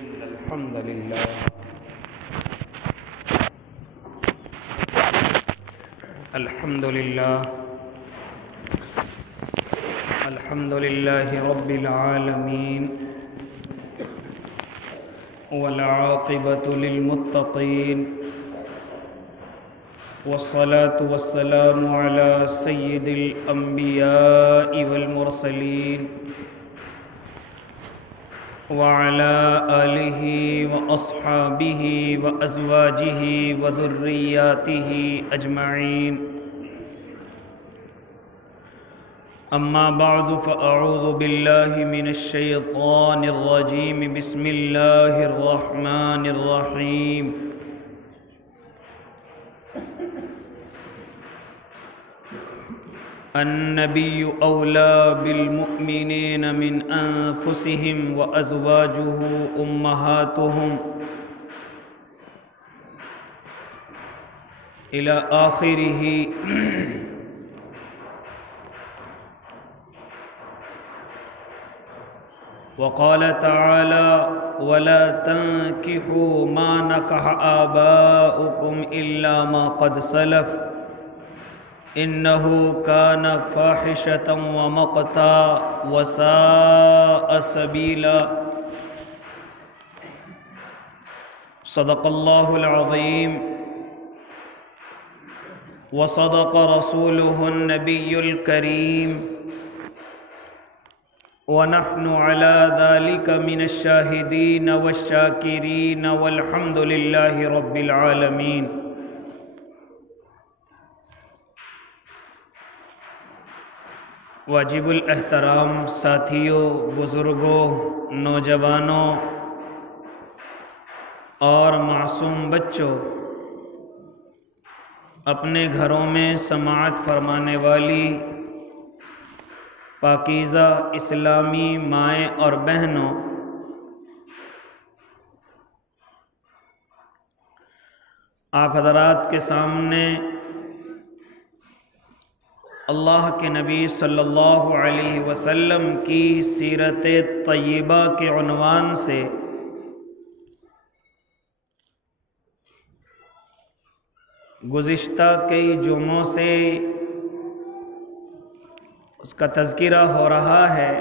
إن الحمد لله الحمد لله رب العالمين والعاقبة للمتقين والصلاة والسلام على سيد الأنبياء والمرسلين وعلى آله وأصحابه وأزواجه وذرياته أجمعين أما بعد فأعوذ بالله من الشيطان الرجيم بسم الله الرحمن الرحيم النبي أولى بالمؤمنين من أنفسهم وأزواجه أمهاتهم إلى آخره. وقال تعالى ولا تنكحوا ما نكح آباؤكم إلا ما قد سلف إنه كان فاحشة ومقتا وساء سبيلا. صدق الله العظيم وصدق رسوله النبي الكريم ونحن على ذلك من الشاهدين والشاكرين والحمد لله رب العالمين. واجب الاحترام ساتھیوں، بزرگوں، نوجوانوں اور معصوم بچوں، اپنے گھروں میں سماعت فرمانے والی پاکیزہ اسلامی مائیں اور بہنوں، آپ حضرات کے سامنے اللہ کے نبی صلی اللہ علیہ وسلم کی سیرت طیبہ کے عنوان سے گزشتہ کئی جمعوں سے اس کا تذکرہ ہو رہا ہے.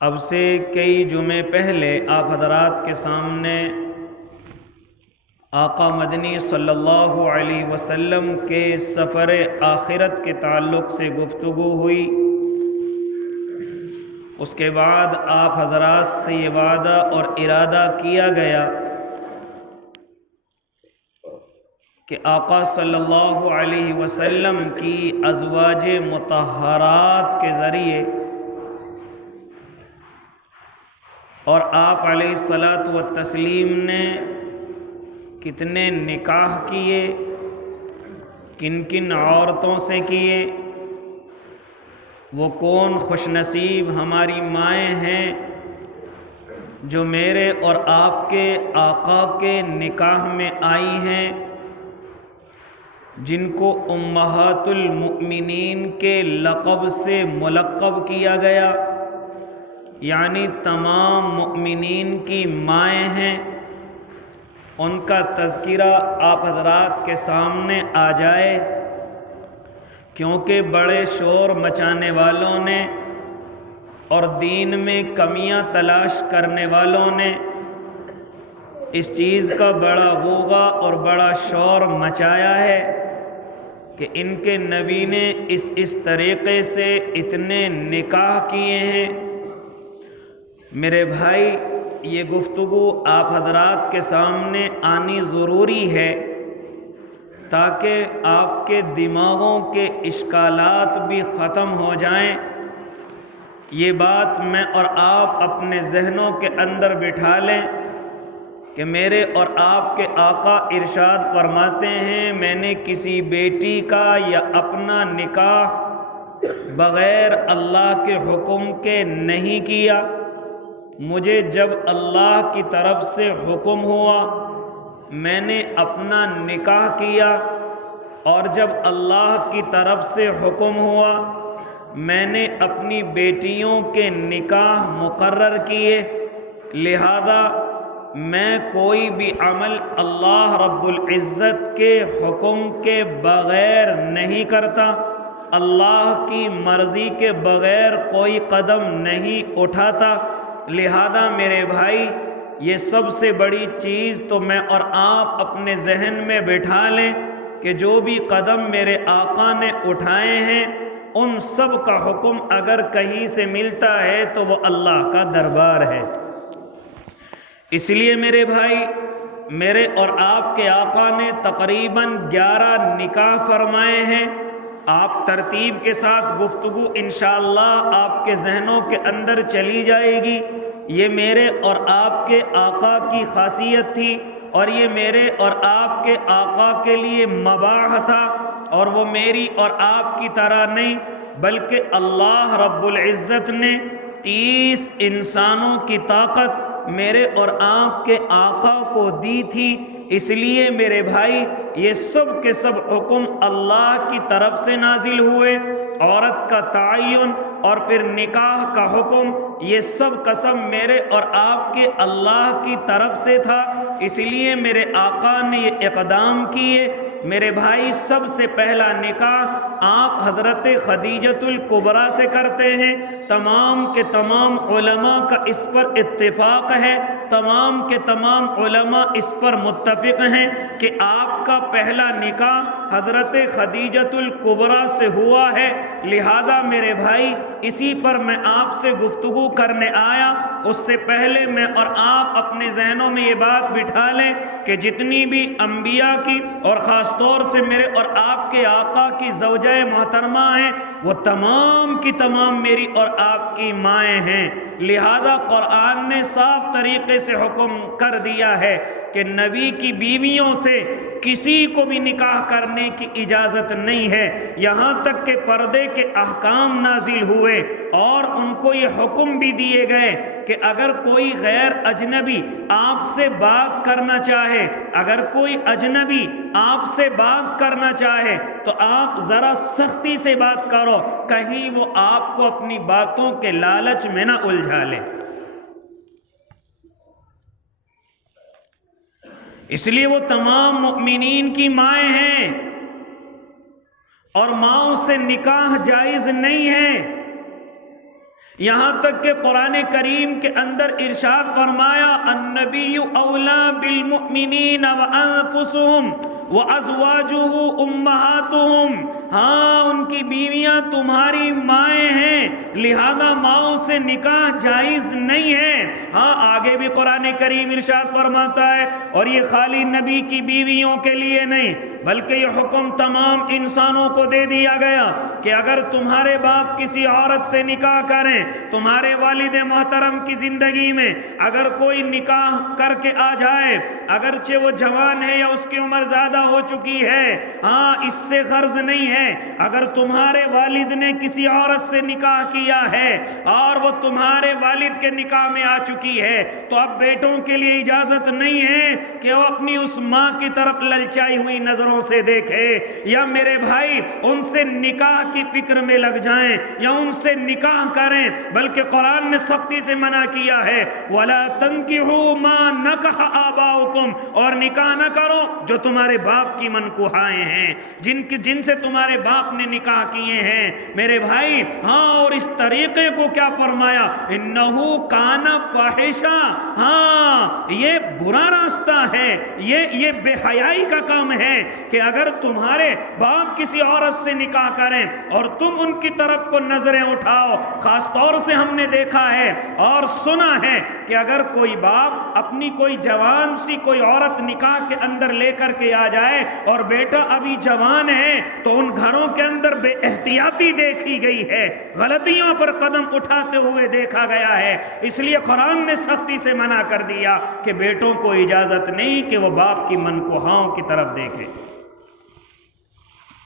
اب سے کئی جمعے پہلے آپ حضرات کے سامنے آقا مدنی صلی اللہ علیہ وسلم کے سفر آخرت کے تعلق سے گفتگو ہوئی. اس کے بعد آپ حضرات سے یہ وعدہ اور ارادہ کیا گیا کہ آقا صلی اللہ علیہ وسلم کی ازواج مطہرات کے ذریعے اور آپ علیہ الصلاۃ والتسلیم نے کتنے نکاح کیے، کن کن عورتوں سے کیے، وہ کون خوش نصیب ہماری مائیں ہیں جو میرے اور آپ کے آقا کے نکاح میں آئی ہیں، جن کو امہات المؤمنین کے لقب سے ملقب کیا گیا، یعنی تمام مؤمنین کی مائیں ہیں. ان کا تذکرہ آپ حضرات کے سامنے آ جائے، کیونکہ بڑے شور مچانے والوں نے اور دین میں کمیاں تلاش کرنے والوں نے اس چیز کا بڑا غوغا اور بڑا شور مچایا ہے کہ ان کے نبی نے اس طریقے سے اتنے نکاح کیے ہیں. میرے بھائی، یہ گفتگو آپ حضرات کے سامنے آنی ضروری ہے تاکہ آپ کے دماغوں کے اشکالات بھی ختم ہو جائیں. یہ بات میں اور آپ اپنے ذہنوں کے اندر بٹھا لیں کہ میرے اور آپ کے آقا ارشاد فرماتے ہیں، میں نے کسی بیٹی کا یا اپنا نکاح بغیر اللہ کے حکم کے نہیں کیا. مجھے جب اللہ کی طرف سے حکم ہوا میں نے اپنا نکاح کیا، اور جب اللہ کی طرف سے حکم ہوا میں نے اپنی بیٹیوں کے نکاح مقرر کیے، لہذا میں کوئی بھی عمل اللہ رب العزت کے حکم کے بغیر نہیں کرتا، اللہ کی مرضی کے بغیر کوئی قدم نہیں اٹھاتا۔ لہذا میرے بھائی، یہ سب سے بڑی چیز تو میں اور آپ اپنے ذہن میں بٹھا لیں کہ جو بھی قدم میرے آقا نے اٹھائے ہیں ان سب کا حکم اگر کہیں سے ملتا ہے تو وہ اللہ کا دربار ہے۔ اس لیے میرے بھائی، میرے اور آپ کے آقا نے تقریباً 11 نکاح فرمائے ہیں۔ آپ ترتیب کے ساتھ گفتگو انشاءاللہ آپ کے ذہنوں کے اندر چلی جائے گی۔ یہ میرے اور آپ کے آقا کی خاصیت تھی، اور یہ میرے اور آپ کے آقا کے لیے مباح تھا، اور وہ میری اور آپ کی طرح نہیں، بلکہ اللہ رب العزت نے 30 انسانوں کی طاقت میرے اور آپ کے آقا کو دی تھی۔ اس لیے میرے بھائی، یہ سب کے سب حکم اللہ کی طرف سے نازل ہوئے۔ عورت کا تعین اور پھر نکاح کا حکم، یہ سب کا سب میرے اور آپ کے اللہ کی طرف سے تھا۔ اس لیے میرے آقا نے یہ اقدام کیے۔ میرے بھائی، سب سے پہلا نکاح آپ حضرت خدیجۃ الکبریٰ سے کرتے ہیں۔ تمام کے تمام علماء کا اس پر اتفاق ہے، تمام کے تمام علماء اس پر متفق ہیں کہ آپ کا پہلا نکاح حضرت خدیجۃ الکبریٰ سے ہوا ہے۔ لہذا میرے بھائی، اسی پر میں آپ سے گفتگو کرنے آیا۔ اس سے پہلے میں اور آپ اپنے ذہنوں میں یہ بات بٹھا لیں کہ جتنی بھی انبیاء کی اور خاص طور سے میرے اور آپ کے آقا کی زوجہ محترمہ ہیں، وہ تمام کی تمام میری اور آپ کی مائیں ہیں۔ لہذا قرآن نے صاف طریقے سے حکم کر دیا ہے کہ نبی کی بیویوں سے کسی کو بھی نکاح کرنے کی اجازت نہیں ہے، یہاں تک کہ پردے کے احکام نازل ہوئے اور ان کو یہ حکم بھی دیے گئے کہ اگر کوئی غیر اجنبی آپ سے بات کرنا چاہے، اگر کوئی اجنبی آپ سے بات کرنا چاہے تو آپ ذرا سختی سے بات کرو، کہیں وہ آپ کو اپنی باتوں کے لالچ میں نہ الجھا لے۔ اس لیے وہ تمام مؤمنین کی مائیں ہیں اور ماؤں سے نکاح جائز نہیں ہے۔ یہاں تک کہ قرآن کریم کے اندر ارشاد فرمایا، النبی اولیٰ بالمؤمنین وانفسہم وازواجہ امہاتہم، ہاں ان کی بیویاں تمہاری مائیں ہیں، لہذا ماؤں سے نکاح جائز نہیں ہے۔ ہاں آگے بھی قرآن کریم ارشاد فرماتا ہے، اور یہ خالی نبی کی بیویوں کے لیے نہیں بلکہ یہ حکم تمام انسانوں کو دے دیا گیا کہ اگر تمہارے باپ کسی عورت سے نکاح کریں، تمہارے والد محترم کی زندگی میں اگر کوئی نکاح کر کے آ جائے، اگرچہ وہ جوان ہے یا اس کی عمر زیادہ ہو چکی ہے، ہاں اس سے غرض نہیں ہے، اگر تمہارے والد نے کسی عورت سے نکاح کیا ہے اور وہ تمہارے والد کے نکاح میں آ چکی ہے تو اب بیٹوں کے لیے اجازت نہیں ہے کہ وہ اپنی اس ماں کی طرف للچائی ہوئی نظروں سے دیکھے یا میرے بھائی ان سے نکاح کی فکر میں لگ جائیں یا ان سے نکاح کریں، بلکہ قرآن نے سختی سے منع کیا ہے، وَلَا تَنْكِحُوا مَا نَكَحَ آبَاؤُكُمْ، اور نکاح نہ کرو جو تمہارے باپ کی منکوحائیں ہیں، جن سے تمہارے باپ نے نکاح کیے ہیں۔ میرے بھائی ہاں، اور اس طریقے کو کیا فرمایا، إِنَّهُ كَانَ فَاحِشًا، ہاں یہ برا راستہ ہے، یہ بے حیائی کا کام ہے کہ اگر تمہارے باپ کسی عورت سے نکاح کریں اور تم ان کی طرف کو نظریں اٹھاؤ۔ خاص طور سے ہم نے دیکھا ہے اور سنا ہے کہ اگر کوئی باپ اپنی کوئی جوان سی کوئی عورت نکاح کے اندر لے کر کے آ جائے اور بیٹا ابھی جوان ہے تو ان گھروں کے اندر بے احتیاطی دیکھی گئی ہے، غلطیوں پر قدم اٹھاتے ہوئے دیکھا گیا ہے۔ اس لیے قرآن نے سختی سے منع کر دیا کہ بیٹوں کو اجازت نہیں کہ وہ باپ کی منکوحاؤں کی طرف دیکھے،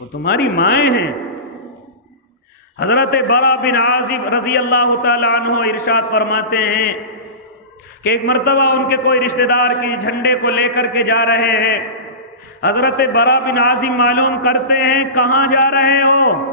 وہ تمہاری مائیں ہیں۔ حضرت براء بن عازب رضی اللہ تعالی عنہ ارشاد فرماتے ہیں کہ ایک مرتبہ ان کے کوئی رشتہ دار کی جھنڈے کو لے کر کے جا رہے ہیں۔ حضرت براء بن عازب معلوم کرتے ہیں کہاں جا رہے ہو؟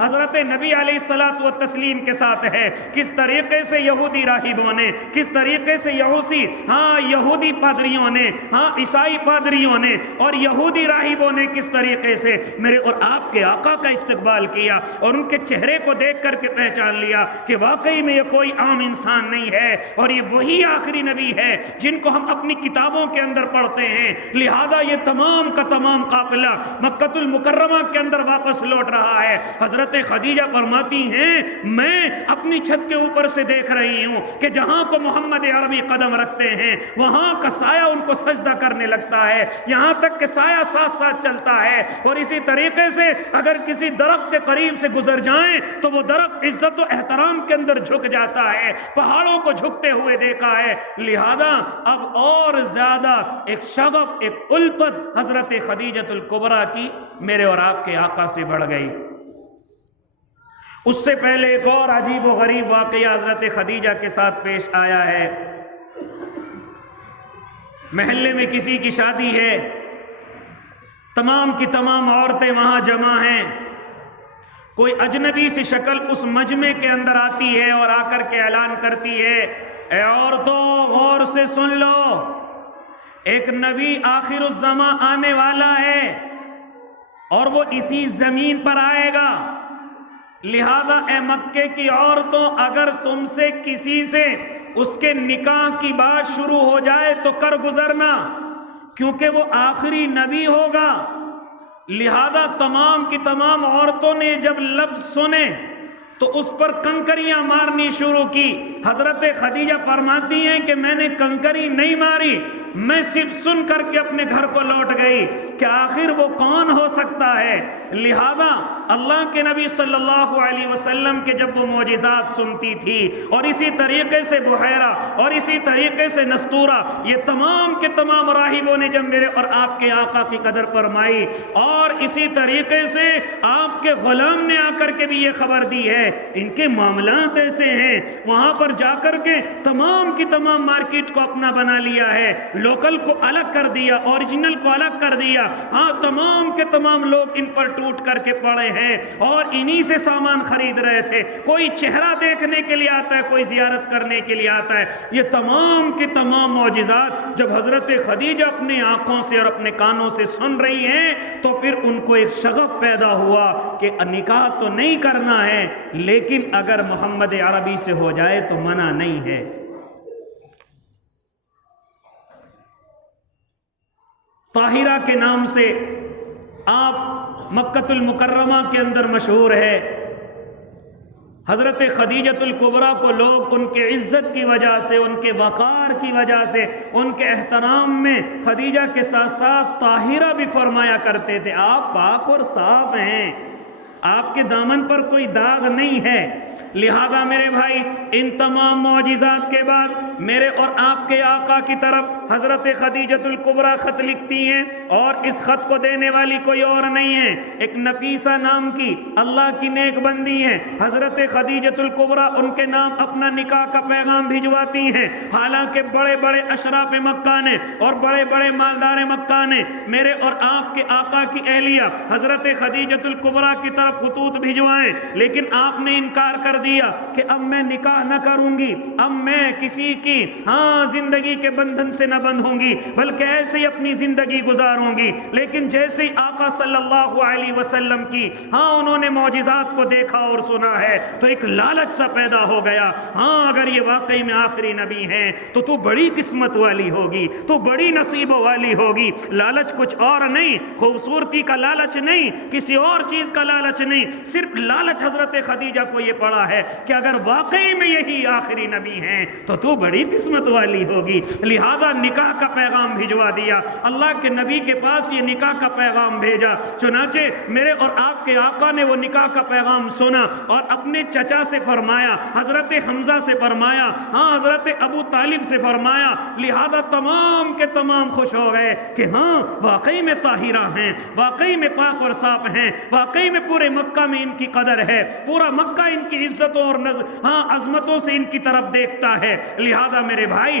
حضرت نبی علیہ الصلوۃ والتسلیم کے ساتھ ہے، کس طریقے سے یہودی راہبوں نے، کس طریقے سے یہودی پادریوں نے، عیسائی پادریوں نے اور یہودی راہبوں نے کس طریقے سے میرے اور آپ کے آقا کا استقبال کیا اور ان کے چہرے کو دیکھ کر کے پہچان لیا کہ واقعی میں یہ کوئی عام انسان نہیں ہے اور یہ وہی آخری نبی ہے جن کو ہم اپنی کتابوں کے اندر پڑھتے ہیں۔ لہذا یہ تمام کا تمام قافلہ مکۃ المکرمہ کے اندر واپس لوٹ رہا ہے۔ حضرت خدیجہ فرماتی ہیں میں اپنی چھت کے اوپر سے دیکھ رہی ہوں کہ جہاں کو محمد عربی قدم رکھتے ہیں وہاں کا سایہ ان کو سجدہ کرنے لگتا ہے، یہاں تک کہ سایہ ساتھ ساتھ چلتا ہے۔ اور اسی طریقے سے اگر کسی درخت کے قریب سے گزر جائیں تو وہ درخت عزت و احترام کے اندر جھک جاتا ہے، پہاڑوں کو جھکتے ہوئے دیکھا ہے۔ لہذا اب اور زیادہ ایک شغف، ایک الفت حضرت خدیجہ الکبریٰ کی میرے اور آپ کے آقا سے بڑھ گئی۔ اس سے پہلے ایک اور عجیب و غریب واقعہ حضرت خدیجہ کے ساتھ پیش آیا ہے۔ محلے میں کسی کی شادی ہے، تمام کی تمام عورتیں وہاں جمع ہیں، کوئی اجنبی سی شکل اس مجمع کے اندر آتی ہے اور آ کر کے اعلان کرتی ہے اے عورتوں غور سے سن لو، ایک نبی آخر الزماں آنے والا ہے اور وہ اسی زمین پر آئے گا، لہذا اے مکے کی عورتوں اگر تم سے کسی سے اس کے نکاح کی بات شروع ہو جائے تو کر گزرنا، کیونکہ وہ آخری نبی ہوگا۔ لہذا تمام کی تمام عورتوں نے جب لفظ سنے تو اس پر کنکریاں مارنی شروع کی۔ حضرت خدیجہ فرماتی ہیں کہ میں نے کنکری نہیں ماری، میں صرف سن کر کے اپنے گھر کو لوٹ گئی کہ آخر وہ کون ہو سکتا ہے۔ لہذا اللہ کے نبی صلی اللہ علیہ وسلم کے جب وہ معجزات سنتی تھی اور اسی طریقے سے بحیرہ اور اسی طریقے سے نستورہ، یہ تمام کے تمام راہبوں نے جب میرے اور آپ کے آقا کی قدر فرمائی اور اسی طریقے سے آپ کے غلام نے آ کر کے بھی یہ خبر دی ہے ان کے معاملات ایسے ہیں، وہاں پر جا کر کے تمام کی تمام مارکیٹ کو اپنا بنا لیا ہے، لوکل کو الگ کر دیا، اوریجنل کو الگ کر دیا، تمام کے تمام لوگ ان پر ٹوٹ کر کے پڑے ہیں اور انہی سے سامان خرید رہے تھے۔ کوئی چہرہ دیکھنے کے لیے آتا ہے، کوئی زیارت کرنے کے لیے آتا ہے۔ یہ تمام کے تمام معجزات جب حضرت خدیجہ اپنے آنکھوں سے اور اپنے کانوں سے سن رہی ہیں تو پھر ان کو ایک شغف پیدا ہوا کہ نکاح تو نہیں کرنا ہے لیکن اگر محمد عربی سے ہو جائے تو منع نہیں ہے۔ طاہرہ کے نام سے آپ مکۃ المکرمہ کے اندر مشہور ہے۔ حضرت خدیجہ الکبریٰ کو لوگ ان کے عزت کی وجہ سے، ان کے وقار کی وجہ سے، ان کے احترام میں خدیجہ کے ساتھ ساتھ طاہرہ بھی فرمایا کرتے تھے۔ آپ پاک اور صاف ہیں، آپ کے دامن پر کوئی داغ نہیں ہے۔ لہذا میرے بھائی ان تمام معجزات کے بعد میرے اور آپ کے آقا کی طرف حضرت خدیجہ الکبریٰ خط لکھتی ہیں اور اس خط کو دینے والی کوئی اور نہیں ہے، ایک نفیسہ نام کی اللہ کی نیک بندی ہے۔ حضرت خدیجہ الکبریٰ ان کے نام اپنا نکاح کا پیغام بھجواتی ہیں، حالانکہ بڑے بڑے اشراف مکہ نے اور بڑے بڑے مالدار مکہ نے میرے اور آپ کے آقا کی اہلیہ حضرت خدیجہ الکبریٰ کی طرف خطوط بھجوائیں، لیکن آپ نے انکار کر دیا کہ اب میں نکاح نہ کروں گی، اب میں کسی کی زندگی کے بندھن سے نہ بندھوں گی بلکہ ایسے ہی اپنی زندگی گزاروں گی۔ لیکن جیسے ہی آقا صلی اللہ علیہ وسلم کی انہوں نے معجزات کو دیکھا اور سنا ہے تو ایک لالچ سا پیدا ہو گیا، اگر یہ واقعی میں آخری نبی ہیں تو بڑی قسمت والی ہوگی، تو بڑی نصیب والی ہوگی۔ لالچ کچھ اور نہیں، خوبصورتی کا لالچ نہیں، کسی اور چیز کا لالچ نہیں، صرف لالچ حضرت خدیجہ کو یہ پڑا ہے کہ اگر واقعی میں یہی آخری نبی ہیں تو بڑی قسمت والی ہوگی۔ لہذا نکاح کا پیغام بھجوا دیا، اللہ کے نبی کے پاس یہ نکاح کا پیغام بھیجا۔ چنانچہ میرے اور آپ کے آقا نے وہ نکاح کا پیغام سنا اور اپنے چچا سے فرمایا، حضرت حمزہ سے فرمایا، حضرت ابو طالب سے فرمایا۔ لہذا تمام کے تمام خوش ہو گئے کہ واقعی میں طاہرہ ہیں، واقعی میں پاک اور صاف ہیں، واقعی میں پورے مکہ میں ان کی قدر ہے، پورا مکہ ان کی عزتوں اور عظمتوں سے ان کی طرف دیکھتا ہے۔ لہذا میرے بھائی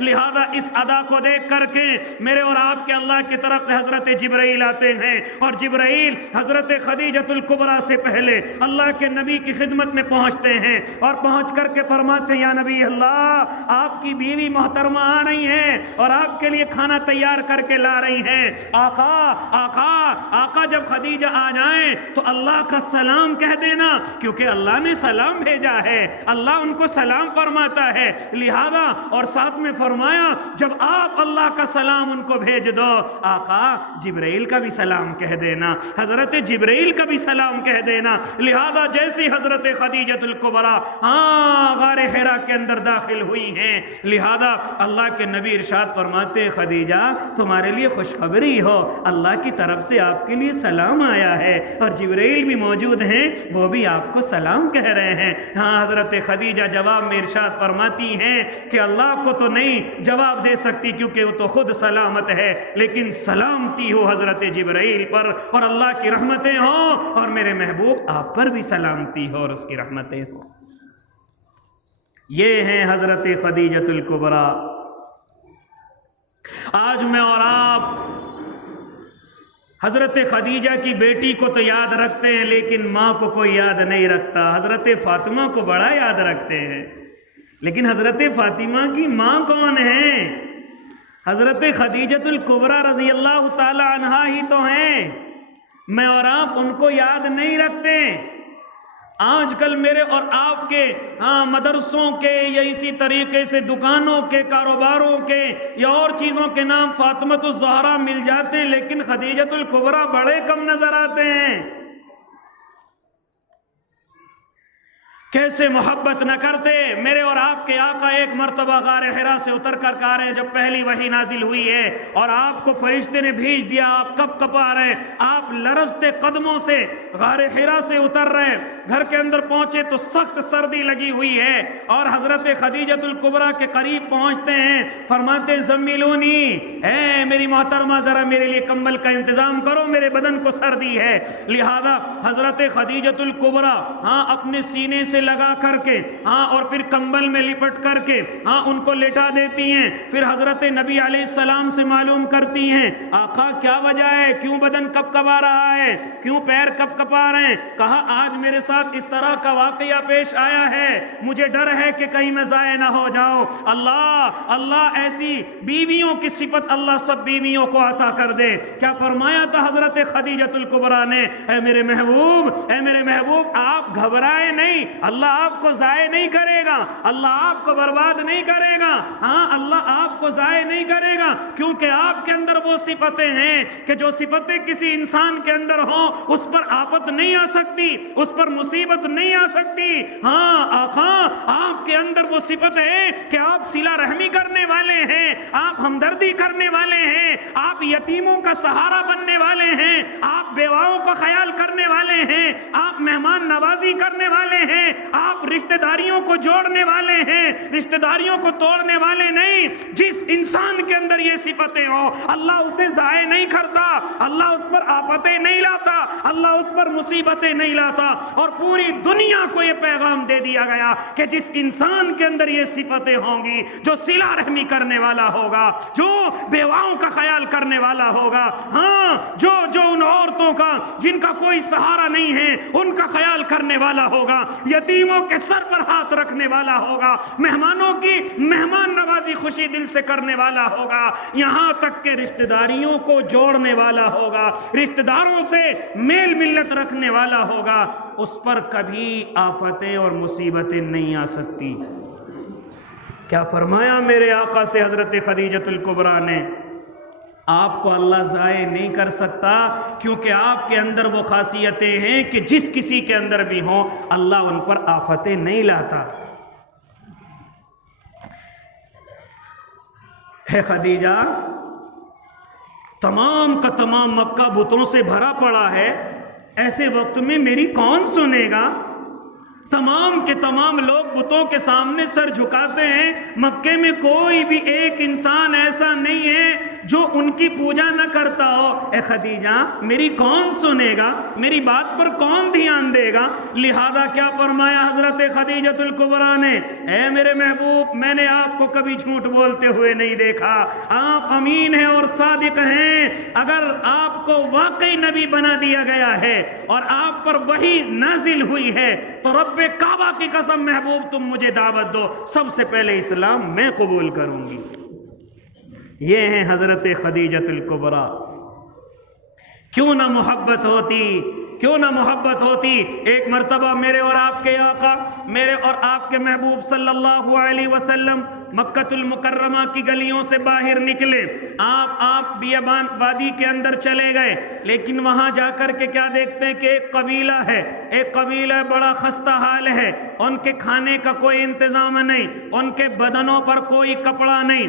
لہذا اس ادا کو دیکھ کر کے میرے اور آپ کے اللہ کی طرف سے حضرت جبرائیل آتے ہیں، اور جبرائیل حضرت خدیجۃ الکبریٰ سے پہلے اللہ کے نبی کی خدمت میں پہنچتے ہیں، اور پہنچ کر کے فرماتے ہیں یا نبی اللہ، آپ کی بیوی محترمہ آ رہی ہیں اور آپ کے لیے کھانا تیار کر کے لا رہی ہیں۔ آقا آقا آقا جب خدیجہ آ جائیں تو اللہ کا سلام کہہ دینا، کیونکہ اللہ نے سلام بھیجا ہے، اللہ ان کو سلام فرماتا ہے۔ لہذا اور ساتھ میں فرمایا جب آپ اللہ کا سلام ان کو بھیج دو، آقا جبرائیل کا بھی سلام کہہ دینا، حضرت جبرائیل کا بھی سلام کہہ دینا۔ لہذا جیسی حضرت خدیجۃ الکبریٰ غار حرا کے اندر داخل ہوئی ہیں، لہذا اللہ کے نبی ارشاد فرماتے خدیجہ تمہارے لیے خوشخبری ہو، اللہ کی طرف سے آپ کے لیے سلام آیا ہے، اور جبرائیل بھی موجود ہیں، وہ بھی آپ کو سلام کہہ رہے ہیں۔ ہاں حضرت خدیجہ جواب میں ارشاد فرماتی ہیں کہ اللہ کو تو نہیں جواب دے سکتی کیونکہ وہ تو خود سلامت ہے، لیکن سلامتی ہو حضرت جبرائیل پر، اور اللہ کی رحمتیں ہوں، اور میرے محبوب آپ پر بھی سلامتی ہو اور اس کی رحمتیں ہوں۔ یہ ہیں حضرت خدیجۃ الکبریٰ۔ آج میں اور آپ حضرت خدیجہ کی بیٹی کو تو یاد رکھتے ہیں، لیکن ماں کو کوئی یاد نہیں رکھتا۔ حضرت فاطمہ کو بڑا یاد رکھتے ہیں، لیکن حضرت فاطمہ کی ماں کون ہے؟ حضرت خدیجۃ الکبریٰ رضی اللہ تعالی عنہا ہی تو ہیں۔ میں اور آپ ان کو یاد نہیں رکھتے۔ آج کل میرے اور آپ کے مدرسوں کے یا اسی طریقے سے دکانوں کے، کاروباروں کے یا اور چیزوں کے نام فاطمۃ الزہرا مل جاتے ہیں، لیکن خدیجۃ الکبریٰ بڑے کم نظر آتے ہیں۔ کیسے محبت نہ کرتے میرے اور آپ کے آقا۔ ایک مرتبہ غار حرا سے اتر کر آ رہے ہیں جب پہلی وحی نازل ہوئی ہے، اور آپ کو فرشتے نے بھیج دیا، آپ کب کب آ رہے ہیں، آپ لرزتے قدموں سے غار حرا سے اتر رہے ہیں۔ گھر کے اندر پہنچے تو سخت سردی لگی ہوئی ہے، اور حضرت خدیجۃ الکبریٰ کے قریب پہنچتے ہیں، فرماتے ہیں زملونی، اے میری محترمہ ذرا میرے لیے کمبل کا انتظام کرو، میرے بدن کو سردی ہے۔ لہذا حضرت خدیجۃ الکبریٰ اپنے سینے سے لگا کر کے اور پھر کمبل میں لپٹ کر کے ان کو لٹا دیتی ہیں۔ پھر حضرت نبی علیہ السلام سے معلوم کرتی ہیں آقا کیا وجہ ہے، کیوں بدن کب کب آ رہا ہے، کیوں پیر کب کب آ رہے ہیں؟ کہا آج میرے ساتھ اس طرح کا واقعہ پیش آیا ہے، مجھے ڈر ہے کہ کہیں میں ضائع نہ ہو جاؤں۔ اللہ ایسی بیویوں کی صفت اللہ سب بیویوں کو عطا کر دے۔ کیا فرمایا تھا حضرت خدیجۃ الکبریٰ نے، اے میرے محبوب آپ گھبرائے نہیں، اللہ آپ کو ضائع نہیں کرے گا، اللہ آپ کو برباد نہیں کرے گا، اللہ آپ کو ضائع نہیں کرے گا، کیونکہ آپ کے اندر وہ صفتیں ہیں کہ جو صفتیں کسی انسان کے اندر ہوں اس پر آفت نہیں آ سکتی، اس پر مصیبت نہیں آ سکتی۔ آقا آپ کے اندر وہ صفت ہے کہ آپ صلہ رحمی کرنے والے ہیں، آپ ہمدردی کرنے والے ہیں، آپ یتیموں کا سہارا بننے والے ہیں، آپ بیواؤں کا خیال کرنے والے ہیں، آپ مہمان نوازی کرنے والے ہیں، آپ رشتہ داریوں کو جوڑنے والے ہیں، رشتہ داریوں کو توڑنے والے نہیں۔ جس انسان کے اندر یہ صفتیں ہوں اللہ اسے ضائع نہیں کرتا، اللہ اس پر آفتیں نہیں لاتا، اللہ اس پر مصیبتیں نہیں لاتا۔ اور پوری دنیا کو یہ پیغام دے دیا گیا کہ جس انسان کے اندر یہ صفتیں ہوں گی، جو صلہ رحمی کرنے والا ہوگا، جو بیواؤں کا خیال کرنے والا ہوگا، جو ان عورتوں کا جن کا کوئی سہارا نہیں ہے ان کا خیال کرنے والا ہوگا، یتیموں کے سر پر ہاتھ رکھنے والا ہوگا، مہمانوں کی مہمان نوازی خوشی دل سے کرنے والا ہوگا، یہاں تک کہ رشتہ داریوں کو جوڑنے والا ہوگا، رشتہ داروں سے میل ملت رکھنے والا ہوگا، اس پر کبھی آفتیں اور مصیبتیں نہیں آ سکتی۔ کیا فرمایا میرے آقا سے حضرت خدیجۃ الکبریٰ نے، آپ کو اللہ ضائع نہیں کر سکتا کیونکہ آپ کے اندر وہ خاصیتیں ہیں کہ جس کسی کے اندر بھی ہوں اللہ ان پر آفتیں نہیں لاتا۔ ہے خدیجہ تمام کا تمام مکہ بتوں سے بھرا پڑا ہے، ایسے وقت میں میری کون سنے گا؟ تمام کے تمام لوگ بتوں کے سامنے سر جھکاتے ہیں، مکے میں کوئی بھی ایک انسان ایسا نہیں ہے جو ان کی پوجا نہ کرتا ہو۔ اے خدیجہ میری کون سنے گا، میری بات پر کون دھیان دے کرے گا۔ لہذا کیا فرمایا حضرت خدیجۃ الکبریٰ نے، اے میرے محبوب میں نے آپ کو کبھی جھوٹ بولتے ہوئے نہیں دیکھا، آپ امین ہیں اور صادق ہیں، اگر آپ کو واقعی نبی بنا دیا گیا ہے اور آپ پر وحی نازل ہوئی ہے تو رب کعبہ کی قسم محبوب تم مجھے دعوت دو، سب سے پہلے اسلام میں قبول کروں گی۔ یہ ہیں حضرت خدیجۃ الکبریٰ۔ کیوں نہ محبت ہوتی، کیوں نہ محبت ہوتی۔ ایک مرتبہ میرے اور آپ کے آقا، میرے اور آپ کے محبوب صلی اللہ علیہ وسلم مکہ المکرمہ کی گلیوں سے باہر نکلے، آپ بیابان وادی کے اندر چلے گئے، لیکن وہاں جا کر کے کیا دیکھتے ہیں کہ ایک قبیلہ ہے، ایک قبیلہ بڑا خستہ حال ہے، ان کے کھانے کا کوئی انتظام نہیں، ان کے بدنوں پر کوئی کپڑا نہیں،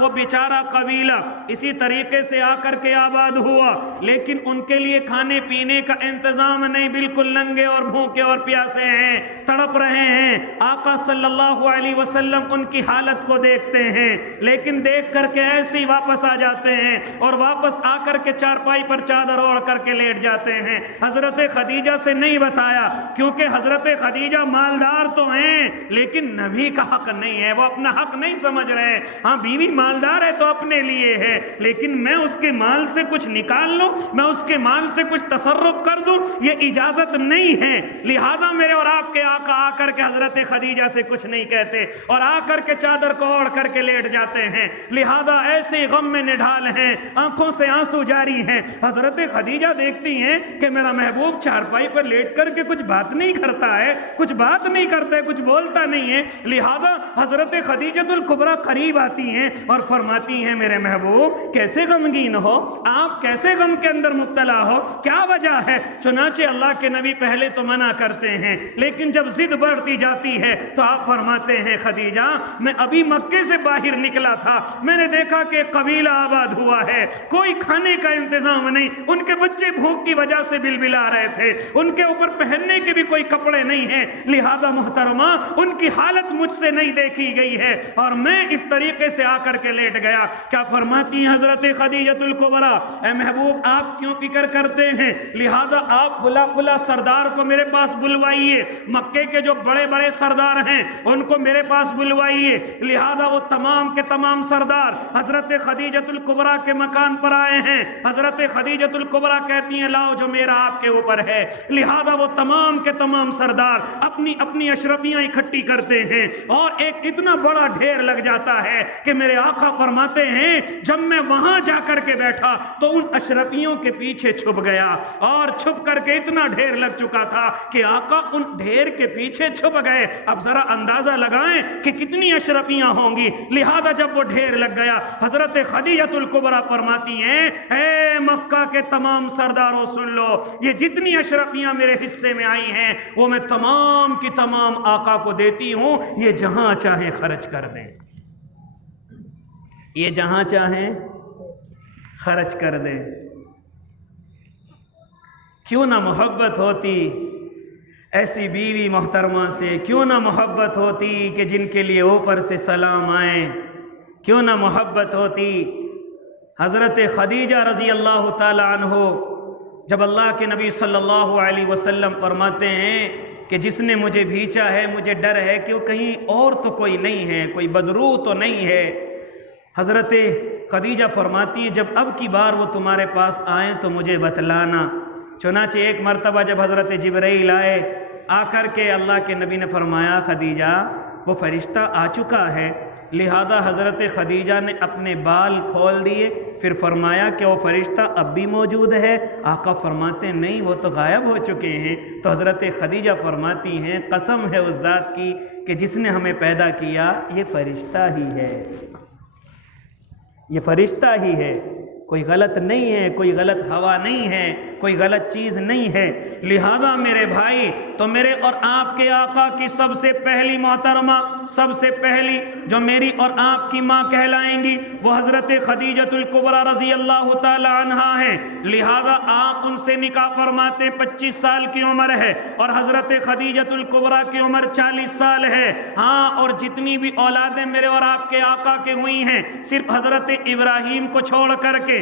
وہ بیچارہ قبیلہ اسی طریقے سے آ کر کے آباد ہوا، لیکن ان کے لیے کھانے پینے کا انتظام نہیں، بالکل ننگے اور بھوکے اور پیاسے ہیں، تڑپ رہے ہیں۔ آقا صلی اللہ علیہ وسلم ان کی حالت کو دیکھتے ہیں، لیکن دیکھ کر کے ایسے ہی واپس آ جاتے ہیں اور واپس آ کر کے چارپائی پر چادر اوڑھ کر کے لیٹ جاتے ہیں۔ حضرت خدیجہ سے نہیں بتایا، کیونکہ حضرت خدیجہ مالدار تو ہیں لیکن نبی کا حق نہیں ہے، وہ اپنا حق نہیں سمجھ رہے ہیں۔ بیوی مالدار ہے تو اپنے لیے ہے، لیکن میں اس کے مال سے کچھ نکال لوں، میں اس کے مال سے کچھ تصرف کر دوں، یہ اجازت نہیں ہے۔ لہذا میرے اور آپ کے آقا آ کر کے حضرت خدیجہ سے کچھ نہیں کہتے اور آ کر کے چادر کو اوڑھ کر کے لیٹ جاتے ہیں۔ لہذا ایسے غم میں نڈھال ہیں، آنکھوں سے آنسو جاری ہیں۔ حضرت خدیجہ دیکھتی ہیں کہ میرا محبوب چارپائی پر لیٹ کر کے کچھ بات نہیں کرتا ہے، کچھ بات نہیں کرتا ہے، کچھ بولتا نہیں ہے۔ لہذا حضرت خدیجۃ الکبریٰ قریب آتی ہیں اور فرماتی ہیں میرے محبوب کیسے غمگین ہو آپ، کیسے غم کے اندر مبتلا ہو، کیا وجہ ہے؟ چنانچہ اللہ کے نبی پہلے تو منع کرتے ہیں، لیکن جب ضد بڑھتی جاتی ہے تو آپ فرماتے ہیں خدیجہ میں ابھی مکے سے باہر نکلا تھا، میں نے دیکھا کہ قبیلہ آباد ہوا ہے، کوئی کھانے کا انتظام نہیں، ان کے بچے بھوک کی وجہ سے بلبلا رہے تھے، ان کے اوپر پہننے کے بھی کوئی کپڑے نہیں ہیں، لہذا محترمہ ان کی حالت مجھ سے نہیں دیکھی گئی ہے اور میں اس طریقے سے آ کر کے لیٹ گیا۔ کیا فرماتی ہیں حضرت خدیجۃ الکبریٰ، اے محبوب آپ کیوں فکر کرتے ہیں؟ لہذا آپ بلا سردار کو میرے پاس بلوائیے، مکے کے جو بڑے بڑے سردار ہیں ان کو میرے پاس بلوائیے۔ لہذا وہ تمام کے تمام سردار حضرت خدیجۃ الکبریٰ کے مکان پر آئے ہیں۔ حضرت خدیجۃ الکبریٰ کہتی ہیں لاؤ جو میرا آپ کے اوپر ہے۔ لہذا وہ تمام کے تمام سردار اپنی اپنی اشرفیاں اکٹھی کرتے ہیں اور ایک اتنا بڑا ڈھیر لگ جاتا ہے کہ میرے آقا فرماتے ہیں جب میں وہاں جا کر کے بیٹھا تو ان اشرفیوں کے پیچھے چھپ گیا اور چھپ کر کے اتنا ڈھیر لگ چکا تھا کہ آقا ان ڈھیر کے پیچھے چھپ گئے۔ اب ذرا اندازہ لگائیں کہ کتنی اشرفیاں ہوں گی۔ لہذا جب وہ ڈھیر لگ گیا حضرت خدیجۃ الکبریٰ فرماتی ہیں اے مکہ کے تمام سرداروں سن لو، یہ جتنی اشرفیاں میرے حصے میں آئی ہیں وہ میں تمام کی تمام آقا کو دیتی ہوں، یہ جہاں چاہیں خرچ کر دیں، یہ جہاں چاہیں خرچ کر دیں۔ کیوں نہ محبت ہوتی ایسی بیوی محترمہ سے، کیوں نہ محبت ہوتی کہ جن کے لیے اوپر سے سلام آئیں، کیوں نہ محبت ہوتی۔ حضرت خدیجہ رضی اللہ تعالی عنہ جب اللہ کے نبی صلی اللہ علیہ وسلم فرماتے ہیں کہ جس نے مجھے بھیجا ہے مجھے ڈر ہے کہ وہ کہیں اور تو کوئی نہیں ہے، کوئی بدرو تو نہیں ہے، حضرت خدیجہ فرماتی ہے جب اب کی بار وہ تمہارے پاس آئیں تو مجھے بتلانا۔ چنانچہ ایک مرتبہ جب حضرت جبرائیل آئے، آ کر کے اللہ کے نبی نے فرمایا خدیجہ وہ فرشتہ آ چکا ہے۔ لہذا حضرت خدیجہ نے اپنے بال کھول دیے، پھر فرمایا کہ وہ فرشتہ اب بھی موجود ہے؟ آقا فرماتے ہیں نہیں وہ تو غائب ہو چکے ہیں۔ تو حضرت خدیجہ فرماتی ہیں قسم ہے اس ذات کی کہ جس نے ہمیں پیدا کیا یہ فرشتہ ہی ہے، یہ فرشتہ ہی ہے، کوئی غلط نہیں ہے، کوئی غلط ہوا نہیں ہے، کوئی غلط چیز نہیں ہے۔ لہذا میرے بھائی تو میرے اور آپ کے آقا کی سب سے پہلی محترمہ، سب سے پہلی جو میری اور آپ کی ماں کہلائیں گی وہ حضرت خدیجۃ الکبریٰ رضی اللہ تعالی عنہا ہیں۔ لہذا آپ ان سے نکاح فرماتے 25 سال کی عمر ہے اور حضرت خدیجۃ الکبریٰ کی عمر 40 سال ہے۔ اور جتنی بھی اولادیں میرے اور آپ کے آقا کے ہوئی ہیں صرف حضرت ابراہیم کو چھوڑ کر کے